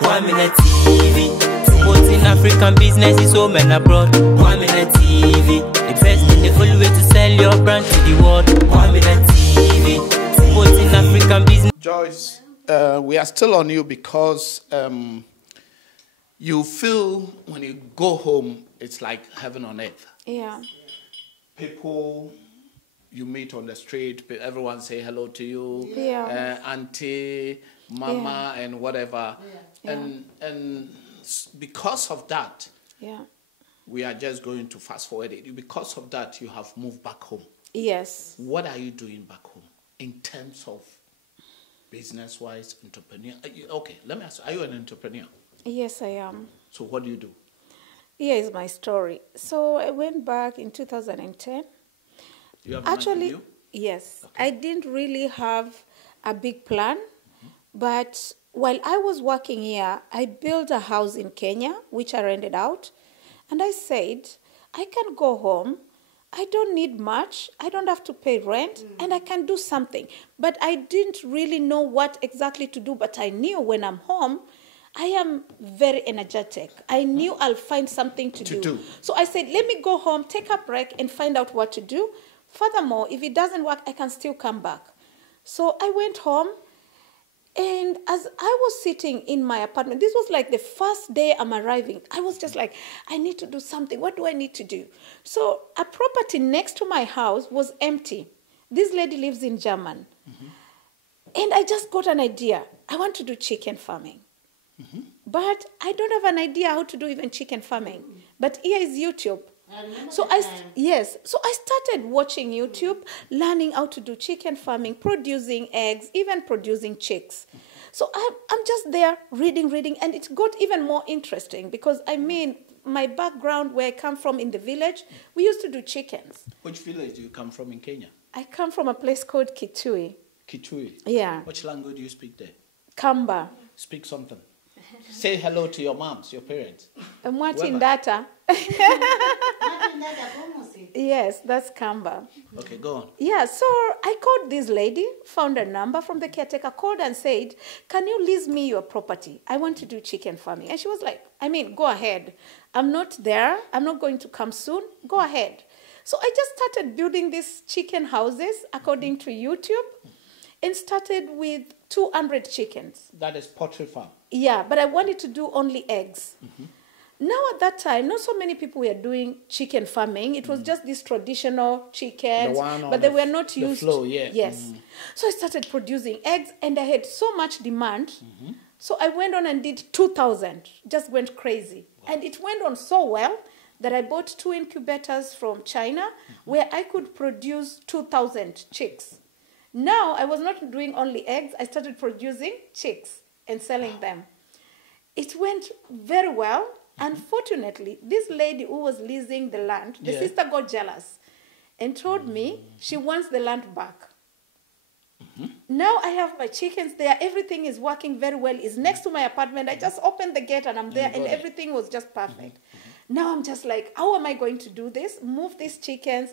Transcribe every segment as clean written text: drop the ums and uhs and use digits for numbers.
Kwaminat TV, promoting African businesses home and abroad. Kwaminat TV, the best and the full way to sell your brand to the world. Kwaminat TV, promoting African business. Joyce, we are still on you because you feel when you go home, it's like heaven on earth. Yeah. People you meet on the street, everyone say hello to you. Yeah. Auntie, mama, and whatever. Yeah. And because of that, Yeah. we are just going to fast forward it. Because of that, you have moved back home. Yes. What are you doing back home in terms of business-wise, entrepreneur? Okay, let me ask you, are you an entrepreneur? Yes, I am. So what do you do? Here is my story. So I went back in 2010. You have Actually, you? yes. Okay. I didn't really have a big plan, but while I was working here, I built a house in Kenya, which I rented out, and I said, I can go home. I don't need much. I don't have to pay rent, and I can do something. But I didn't really know what exactly to do, but I knew when I'm home, I am very energetic. I knew I'll find something to do. So I said, let me go home, take a break, and find out what to do. Furthermore, if it doesn't work, I can still come back. So I went home, and as I was sitting in my apartment, this was like the first day I'm arriving, I was just like, I need to do something. What do I need to do? So a property next to my house was empty. This lady lives in Germany. And I just got an idea. I want to do chicken farming. But I don't have an idea how to do even chicken farming. But here is YouTube. So I started watching YouTube, learning how to do chicken farming, producing eggs, even producing chicks. So I'm just there reading, and it got even more interesting because, I mean, my background, where I come from in the village, we used to do chickens. Which village do you come from in Kenya? I come from a place called Kitui. Kitui? Yeah. Which language do you speak there? Kamba. Speak something. Say hello to your moms, your parents. Mwatindata. Yes, that's Kamba. Okay, go on. Yeah, so I called this lady, found a number from the caretaker, called and said, can you lease me your property? I want to do chicken farming. And she was like, I mean, go ahead. I'm not there. I'm not going to come soon. Go ahead. So I just started building these chicken houses according to YouTube and started with 200 chickens. That is poultry farm. Yeah, but I wanted to do only eggs. Now at that time, not so many people were doing chicken farming. It was just these traditional chickens, but they were not used. The flow, yeah. Yes. So I started producing eggs, and I had so much demand. So I went on and did 2,000. Just went crazy. Wow. And it went on so well that I bought 2 incubators from China where I could produce 2,000 chicks. Now I was not doing only eggs. I started producing chicks and selling them. It went very well. Unfortunately, this lady who was leasing the land, the sister got jealous and told me she wants the land back. Now I have my chickens there. Everything is working very well. It's next to my apartment. I just opened the gate and I'm there, and everything was just perfect. Now I'm just like, how am I going to do this? Move these chickens?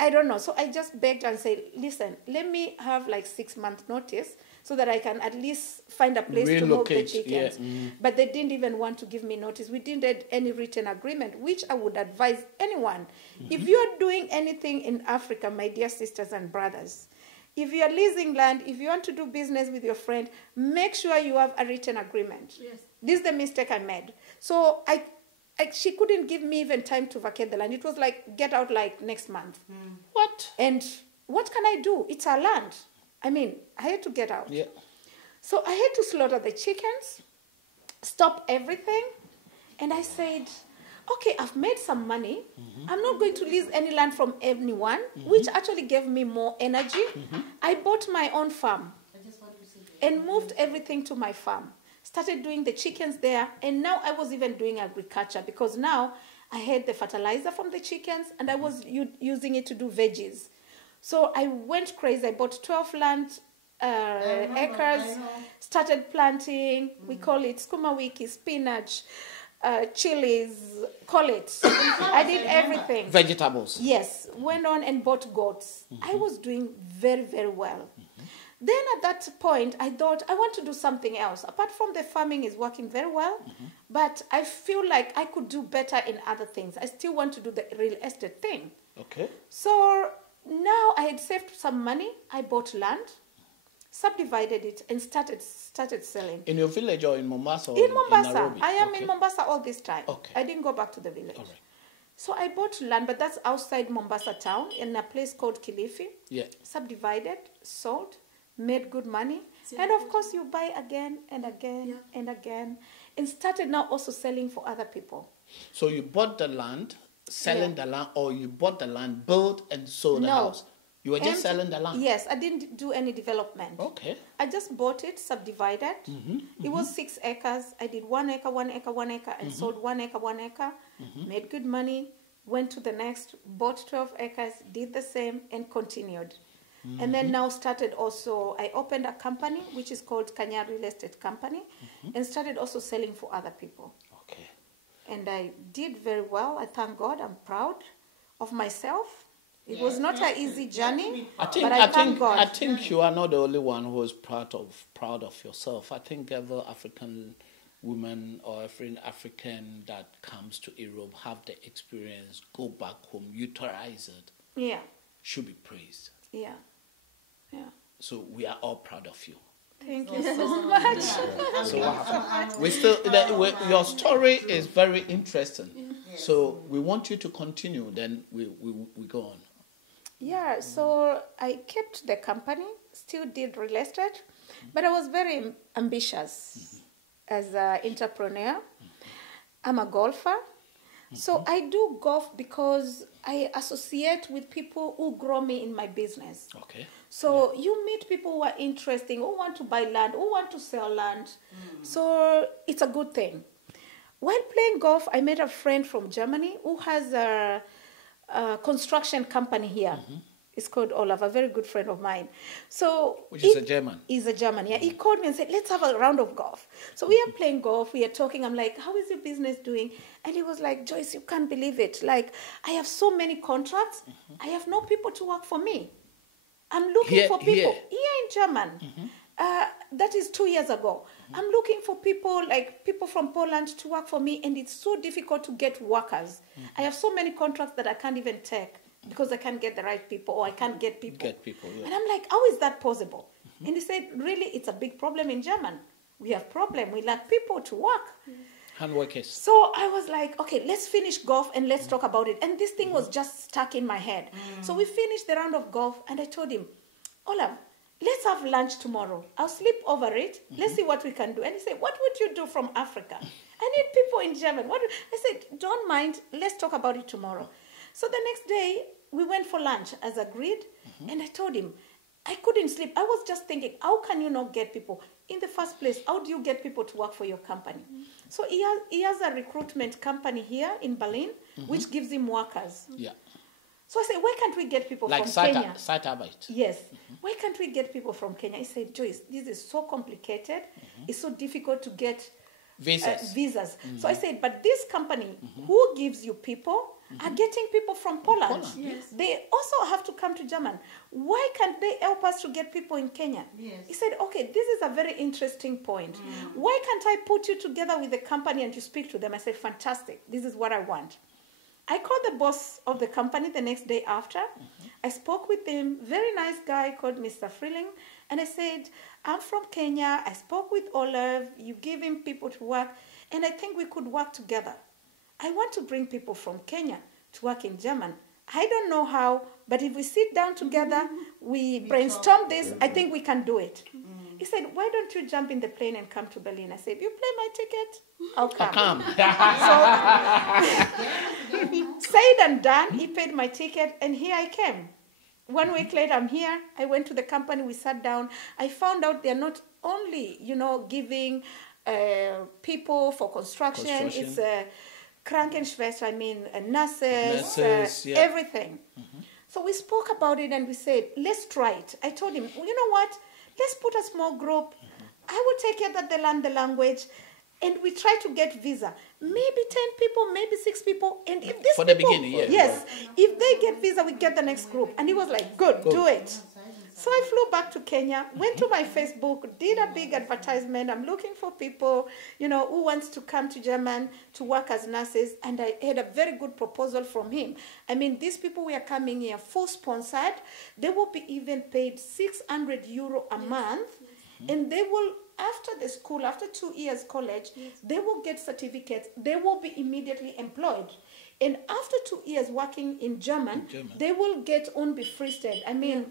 I don't know. So I just begged and said, listen, let me have like 6 months notice so that I can at least find a place to move the chickens. But they didn't even want to give me notice. We didn't have any written agreement, which I would advise anyone. If you are doing anything in Africa, my dear sisters and brothers, if you are leasing land, if you want to do business with your friend, make sure you have a written agreement. Yes. This is the mistake I made. So she couldn't give me even time to vacate the land. It was like, get out like next month. What? And what can I do? It's our land. I mean, I had to get out. Yeah. So I had to slaughter the chickens, stop everything. And I said, okay, I've made some money. I'm not going to lease any land from anyone, which actually gave me more energy. I bought my own farm and moved everything to my farm. Started doing the chickens there, and now I was even doing agriculture because now I had the fertilizer from the chickens and I was using it to do veggies. So I went crazy. I bought 12 acres, started planting. We call it skuma wiki, spinach, chilies, call it. I did everything. Vegetables. Yes. Went on and bought goats. I was doing very, very well. Then at that point, I thought, I want to do something else. Apart from the farming is working very well, but I feel like I could do better in other things. I still want to do the real estate thing. Okay. So now I had saved some money. I bought land, subdivided it, and started selling. In your village or in Mombasa? Or In Mombasa. Nairobi? I am in Mombasa all this time. Okay. I didn't go back to the village. All right. So I bought land, but that's outside Mombasa town in a place called Kilifi. Yeah. Subdivided, sold, made good money. And of course you buy again and again and again. And started now also selling for other people. So you bought the land, selling the land, or you bought the land, built and sold the house? You were just selling the land? Yes, I didn't do any development. Okay. I just bought it, subdivided. It was 6 acres. I did 1 acre, 1 acre, 1 acre, and sold 1 acre, 1 acre. Made good money, went to the next, bought 12 acres, did the same, and continued. And then now started also, I opened a company, which is called Kanya Real Estate Company, and started also selling for other people. Okay. And I did very well. I thank God. I'm proud of myself. It was not an easy journey, but I thank God. I think you are not the only one who is proud of yourself. I think every African woman or every African that comes to Europe have the experience, go back home, utilize it. Yeah. Should be praised. Yeah. Yeah. So we are all proud of you. Thank you so much. So what happened? Your story is very interesting. So we want you to continue. Then we go on. Yeah. So I kept the company, still did real estate, but I was very ambitious as an entrepreneur. I'm a golfer. So I do golf because I associate with people who grow me in my business. Okay. So you meet people who are interesting, who want to buy land, who want to sell land. So it's a good thing. While playing golf, I met a friend from Germany who has a construction company here. It's called Olaf, a very good friend of mine. So Which is a German? He's a German, yeah. He called me and said, let's have a round of golf. So we are playing golf, we are talking. I'm like, how is your business doing? And he was like, Joyce, you can't believe it. Like, I have so many contracts. I have no people to work for me. I'm looking for people here in German. That is 2 years ago. I'm looking for people, like people from Poland to work for me, and it's so difficult to get workers. I have so many contracts that I can't even take because I can't get the right people, or I can't get people. And I'm like, how is that possible? And he said, really, it's a big problem in German. We have problem. We lack people to work. Hand workers. So I was like, okay, let's finish golf and let's talk about it. And this thing was just stuck in my head. So we finished the round of golf, and I told him, Olaf, let's have lunch tomorrow. I'll sleep over it. Let's see what we can do. And he said, what would you do from Africa? I need people in German. I said, don't mind. Let's talk about it tomorrow. So the next day, we went for lunch as agreed. And I told him, I couldn't sleep. I was just thinking, how can you not get people? In the first place, how do you get people to work for your company? So he has a recruitment company here in Berlin, which gives him workers. Yeah. So I said, why can't we get people from Kenya? Site Arbeit. Yes. Why can't we get people from Kenya? I said, Joyce, this is so complicated. It's so difficult to get visas. So I said, but this company who gives you people are getting people from Poland. Yes. They also have to come to German. Why can't they help us to get people in Kenya? Yes. He said, okay, this is a very interesting point. Why can't I put you together with the company and you speak to them? I said, fantastic. This is what I want. I called the boss of the company the next day after. I spoke with him, very nice guy called Mr. Freeling. And I said, I'm from Kenya. I spoke with Olaf. You give him people to work. And I think we could work together. I want to bring people from Kenya to work in German. I don't know how, but if we sit down together, we brainstorm this, I think we can do it. He said, why don't you jump in the plane and come to Berlin? I said, you pay my ticket, I'll come. So, said and done, he paid my ticket, and here I came. 1 week later, I'm here. I went to the company, we sat down. I found out they're not only, giving people for construction. It's Krankenschwester, nurses, everything. So we spoke about it and we said, let's try it. I told him, you know what? Let's put a small group. I will take care that they learn the language. And we try to get visa. Maybe 10 people, maybe 6 people. And if this for the beginning, yes. Yes. If they get visa, we get the next group. And he was like, good, do it. So I flew back to Kenya, went to my Facebook, did a big advertisement. I'm looking for people, who wants to come to Germany to work as nurses. And I had a very good proposal from him. I mean, these people were coming here full sponsored. They will be even paid €600 a month. And they will, after the school, after 2 years college, they will get certificates. They will be immediately employed. And after 2 years working in German, they will get unbefristed. I mean,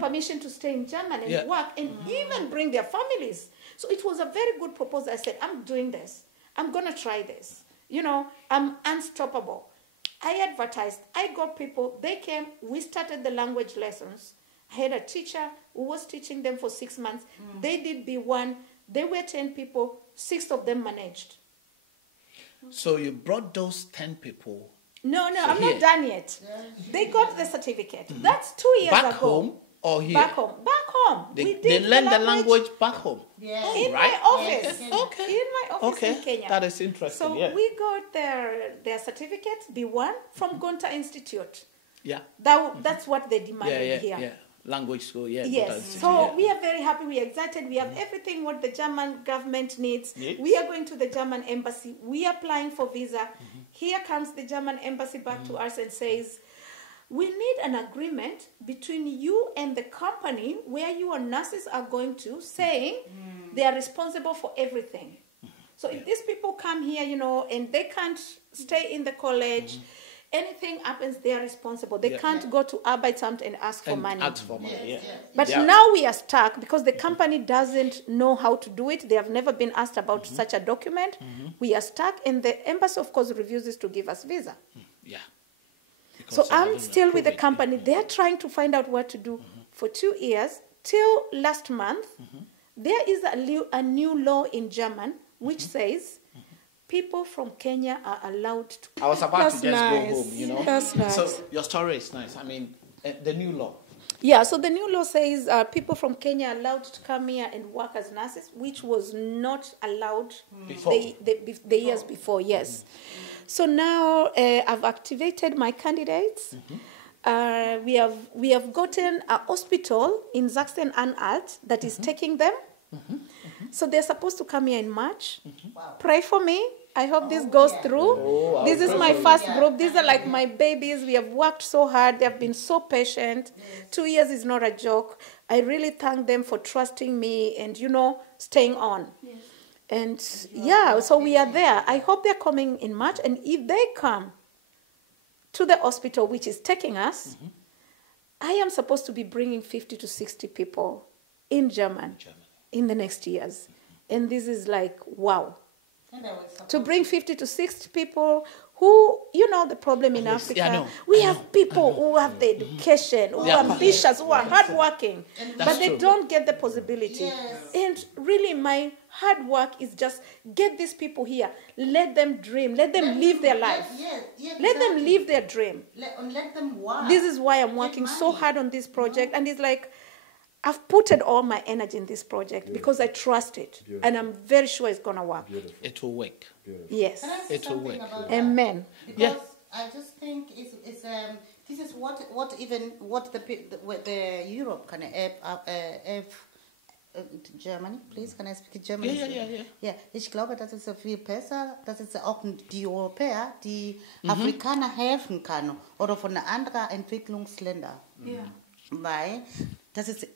permission to stay in Germany and work and even bring their families. So it was a very good proposal. I said, I'm doing this. I'm going to try this. I'm unstoppable. I advertised. I got people. They came. We started the language lessons. I had a teacher who was teaching them for 6 months. They did B1. They were 10 people. 6 of them managed. So you brought those 10 people. No, I'm not done yet. They got the certificate. That's 2 years back ago. Home or here? Back home. They learn the language back home. Yeah. In my office. Okay. In my office in Kenya. That is interesting. So we got their certificate, B1, from Gonta Institute. Yeah. That's what they demanded here. Yeah. Language school, Yes. So we are very happy. We are excited. We have everything what the German government needs. We are going to the German embassy. We are applying for visa. Here comes the German embassy back to us and says, we need an agreement between you and the company where your nurses are going to, saying they are responsible for everything. So if these people come here, and they can't stay in the college, anything happens, they are responsible. They can't go to Arbeitsamt and ask for money. But now we are stuck because the company doesn't know how to do it. They have never been asked about such a document. We are stuck, and the embassy, of course, refuses to give us visa. So I'm still with the company. They are trying to find out what to do for 2 years. Till last month, there is a new law in German which says people from Kenya are allowed to. I was about to just nice. go home, That's nice. So your story is nice. I mean, the new law. Yeah, so the new law says people from Kenya are allowed to come here and work as nurses, which was not allowed Before. the years before, yes. So now I've activated my candidates. We have gotten a hospital in Sachsen-Anhalt that is taking them. So they're supposed to come here in March. Pray for me. I hope this goes through. This is my first group. These are like my babies. We have worked so hard. They have been so patient. 2 years is not a joke. I really thank them for trusting me and, staying on. And so we are there. I hope they're coming in March. And if they come to the hospital, which is taking us, I am supposed to be bringing 50 to 60 people in Germany in the next years. And this is like, wow. To bring 50 to 60 people who, the problem in Africa, we have people who have the education, who are ambitious, who are hardworking, but they don't get the possibility. And really, my hard work is just get these people here, let them dream, let them live their life, let them live their dream. Let them work. This is why I'm working so hard on this project, and it's like, I've put all my energy in this project because I trust it, and I'm very sure it's gonna work. It will work. Yes, it will work. Amen. Because I just think this is what the Europe can have. Germany, please, can I speak German? Ja, ich glaube, das ist viel besser, dass es auch die Europäer, die Afrikaner helfen kann oder von anderen Entwicklungsländern. Weil das ist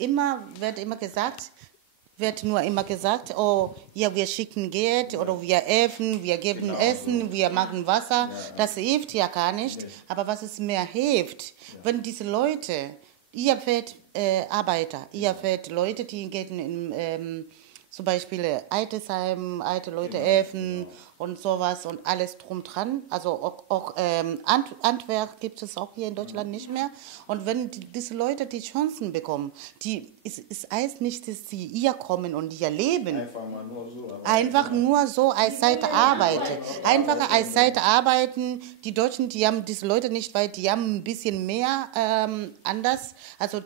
wird nur immer gesagt, oh, ja, wir schicken Geld oder wir helfen, wir geben Essen, wir machen Wasser. Das hilft ja gar nicht. Aber was es mehr hilft, wenn diese Leute, ihr fällt Arbeiter, ihr fällt Leute, die gehen in zum Beispiel Altersheim, alte Leute helfen und sowas und alles drum dran. Also auch Handwerk gibt es auch hier in Deutschland nicht mehr. Und wenn diese Leute die Chancen bekommen, es heißt nicht, dass sie hier kommen und hier leben. Einfach nur so als Seite arbeiten. Einfach als Seite arbeiten. Die Deutschen, die haben diese Leute nicht, weil die haben ein bisschen mehr anders. Also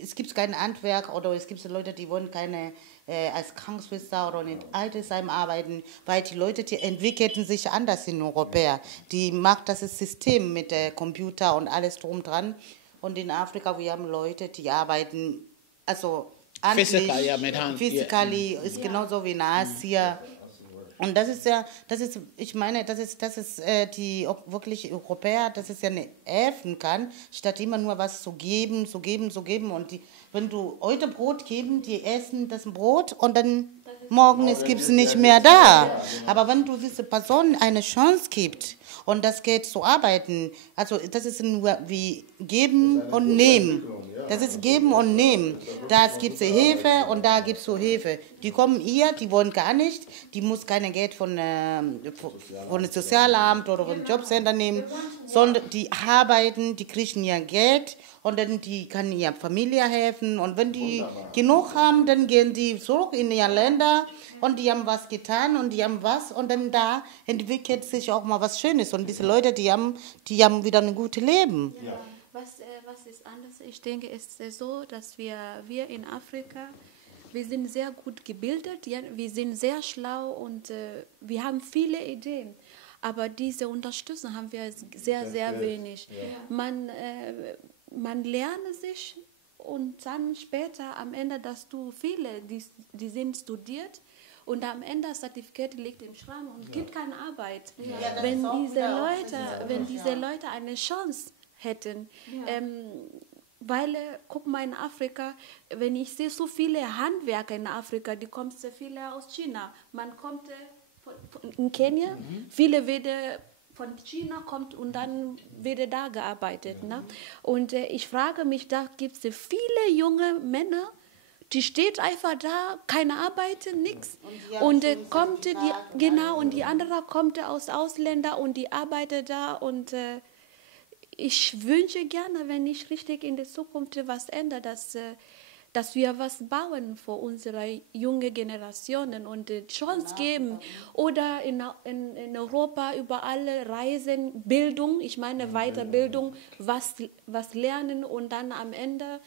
es gibt kein Handwerk oder es gibt Leute, die wollen keine als Krankenschwester oder in Altersheim arbeiten, weil die Leute, die entwickelten sich anders in Europa. Die macht das System mit Computer und alles drum dran. Und in Afrika, wir haben Leute, die arbeiten, also handlich, Physical, ja, mit Hand, physically, ist genauso wie in Asien. Und das ist ja, ich meine, das ist die wirklich Europäer, dass es ja nicht helfen kann, statt immer nur was zu geben. Und wenn du heute Brot geben, die essen das Brot und dann morgen gibt es nicht mehr da. Aber wenn du diese Person eine Chance gibst und das geht zu arbeiten, also das ist nur wie geben und nehmen. Das ist geben und nehmen. Da gibt es Hilfe und da gibt es so Hilfe. Die kommen hier, die wollen gar nicht, die muss kein Geld von dem Sozialamt oder vom Jobcenter nehmen, sondern die arbeiten, die kriegen ihr Geld und dann die kann ihrer Familie helfen. Und wenn die genug haben, dann gehen die zurück in ihre Länder und die haben was getan und die haben was und dann da entwickelt sich auch mal was Schönes. Und diese Leute, die haben wieder ein gutes Leben. Ja. Was ist anders? Ich denke, es ist so, dass wir in Afrika, wir sind sehr gut gebildet, ja, wir sind sehr schlau und wir haben viele Ideen. Aber diese Unterstützung haben wir sehr, sehr wenig. Ja. Man lernt sich und dann später am Ende, dass du viele, die sind studiert, und am Ende das Zertifikat liegt im Schrank und gibt keine Arbeit. Ja. Wenn diese Leute eine Chance hätten, weil, guck mal in Afrika, wenn ich sehe so viele Handwerker in Afrika, die kommen sehr viele aus China. Man kommt in Kenia, viele werden von China kommt und dann wird da gearbeitet. Ne? Und ich frage mich, da gibt es viele junge Männer, die steht einfach da, keine Arbeit, nichts. Und die andere kommt aus Ausländer und die arbeitet da und ich wünsche gerne, wenn ich richtig in der Zukunft was ändert, dass wir was bauen für unsere junge Generationen und Chance geben. Oder in Europa überall reisen, Bildung, ich meine Weiterbildung, was lernen und dann am Ende,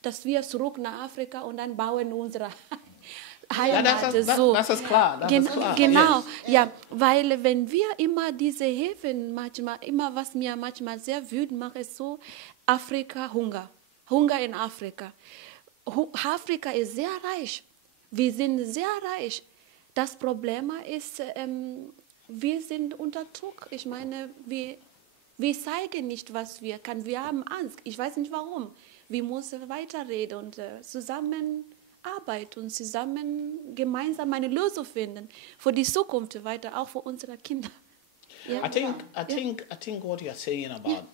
dass wir zurück nach Afrika und dann bauen unsere Heimat. Das ist klar. Genau, yes. Ja, weil wenn wir immer diese Hilfen, was mir manchmal sehr wütend macht, ist so Afrika, Hunger in Afrika. Afrika ist sehr reich, wir sind sehr reich. Das Problem ist, wir sind unter Druck. Ich meine, wir zeigen nicht, was wir können. Wir haben Angst, ich weiß nicht warum. Wir müssen weiterreden und zusammen arbeiten und zusammen gemeinsam eine Lösung finden für die Zukunft weiter, auch für unsere Kinder. Yeah. I think what you're saying about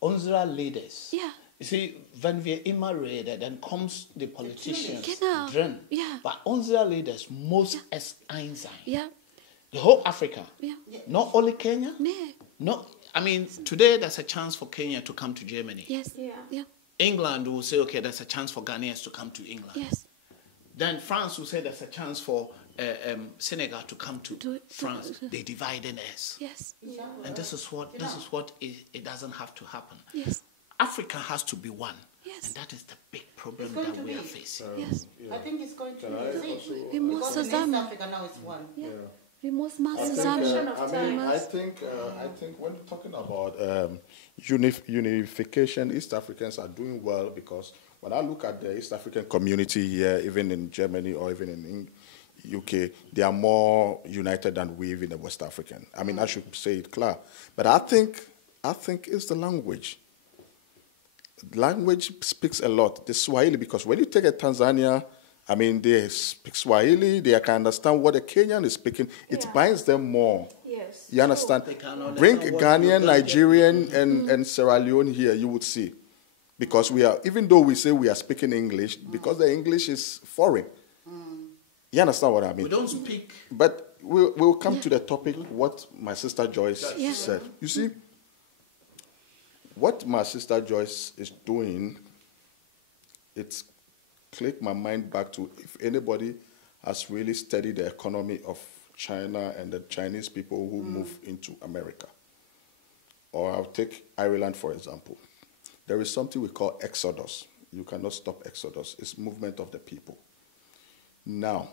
unsere leaders. Yeah. You see, wenn wir immer reden, dann kommt die Politicians drin. Yeah. But unsere leaders muss es eins sein. Yeah. The whole Africa. Yeah. Not only Kenya. Nee. No, I mean, today there's a chance for Kenya to come to Germany. Yes. Yeah. England will say, okay, there's a chance for Ghanaians to come to England. Yes. Then France will say there's a chance for Senegal to come to France. They divided us. Yes. And this is what it doesn't have to happen. Yes. Africa has to be one. Yes. And that is the big problem that we are facing. Yes. I think it's going to be. Wir müssen zusammen. Africa now is one. Ja. Wir müssen mal zusammen. I think when you're talking about unification, East Africans are doing well because when I look at the East African community here, even in Germany or even in UK, they are more united than we in the West African. I mean, I should say it clear. But I think it's the language. Language speaks a lot. The Swahili, because when you take a Tanzania, I mean, they speak Swahili, they can understand what the Kenyan is speaking. It binds them more. Yes. You understand? Bring a Ghanaian, Nigerian, and Sierra Leone here, you would see. Because we are, even though we say we are speaking English, because the English is foreign. You understand what I mean? We don't speak. But we'll come to the topic, what my sister Joyce said. You see, what my sister Joyce is doing, it's clicked my mind back to if anybody has really studied the economy of China and the Chinese people who move into America. Or I'll take Ireland, for example. There is something we call exodus. You cannot stop exodus. It's movement of the people. Now,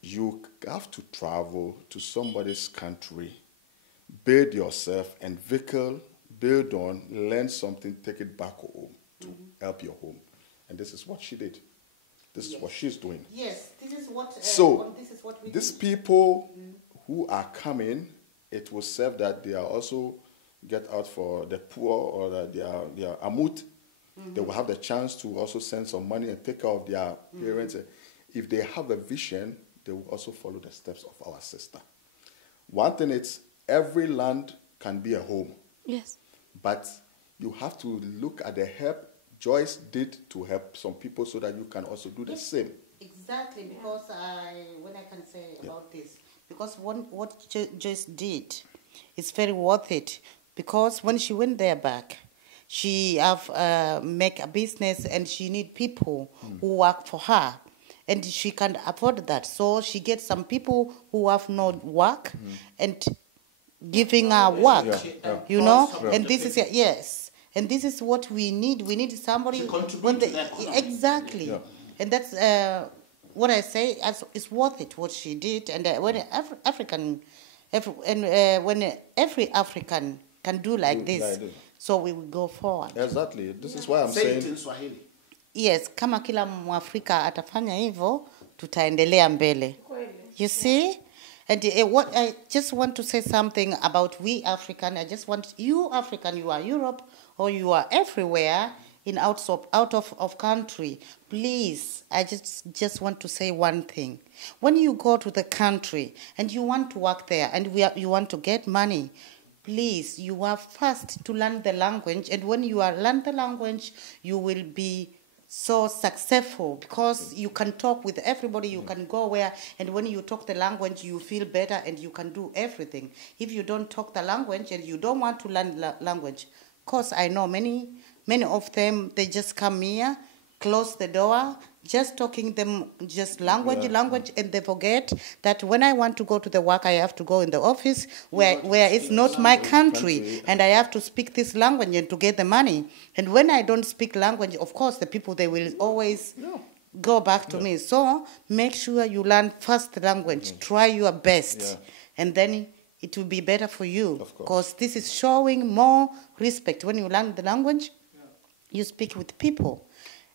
you have to travel to somebody's country, build yourself, and vehicle build on, learn something, take it back home to help your home. And this is what she did. This is what she's doing. Yes, this is what. So, this is what we these do. people who are coming, it will serve that they are also get out for the poor or their amut. They will have the chance to also send some money and take care of their parents. If they have a vision, they will also follow the steps of our sister. One thing is, every land can be a home. Yes. But you have to look at the help Joyce did to help some people so that you can also do the same. Exactly, because when I can say about this, because what Joyce did is very worth it. Because when she went there back, she have make a business and she need people who work for her. And she can't afford that. So she gets some people who have no work and giving her work, you know. And this is, yes. And this is what we need. We need somebody to contribute to that. Exactly. Yeah. And that's what I say. It's worth it what she did. And when when every African can do like this, so we will go forward. Exactly. This is why I'm saying. Say it in Swahili. Yes, kama kila Mwafrika atafanya hivyo, tutaendelea mbele. You see? And what I just want to say something about we African. I just want you African, you are Europe or you are everywhere in out of country. Please, I just want to say one thing. When you go to the country and you want to work there and you want to get money, please, you are first to learn the language. And when you learn the language, you will be so successful because you can talk with everybody, you can go where, and when you talk the language, you feel better and you can do everything. If you don't talk the language and you don't want to learn language, of course, I know many of them, they just come here, close the door, just talking them just language, and they forget that when I want to go to the work, I have to go in the office where it's not my country, and I have to speak this language and to get the money. And when I don't speak language, of course, the people, they will always go back to me. So make sure you learn first the language, try your best, and then it will be better for you, because this is showing more respect. When you learn the language, you speak with people.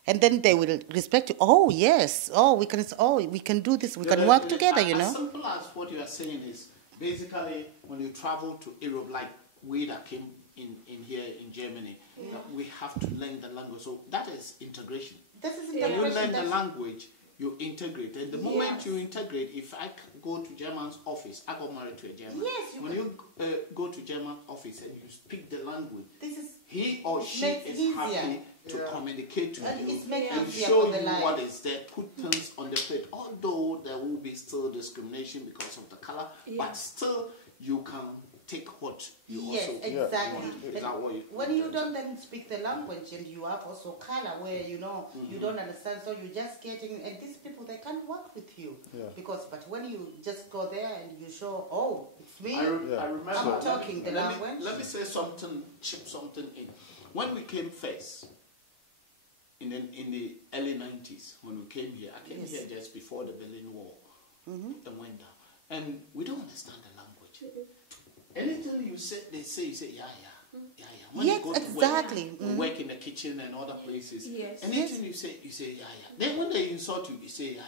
And then they will respect you. Oh, yes. Oh, we can do this. We can work together, you know. As simple as what you are saying is, basically, when you travel to Europe, like we that came in here in Germany, we have to learn the language. So that is integration. This is When you learn the language, you integrate. And the moment you integrate, if I go to German's office, I got married to a German. Yes, when you go to German office and you speak the language, this he or she is happy to communicate to and you and show you what is there, put things on the plate. Although there will be still discrimination because of the color, but still you can take what you also exactly. want. Is that what you, when you don't then speak the language and you have also color where you don't understand, so you're just getting, and these people, they can't work with you because. But when you just go there and you show, oh, it's me, I remember. I'm talking the language. Let me say something, chip something in. When we came first, in the early 90s, when we came here, I came here just before the Berlin Wall and went down. And we don't understand the language. Anything you say, they say, you say, yeah. When you go to work in the kitchen and other places, anything you say, yeah. Then when they insult you, you say, yeah.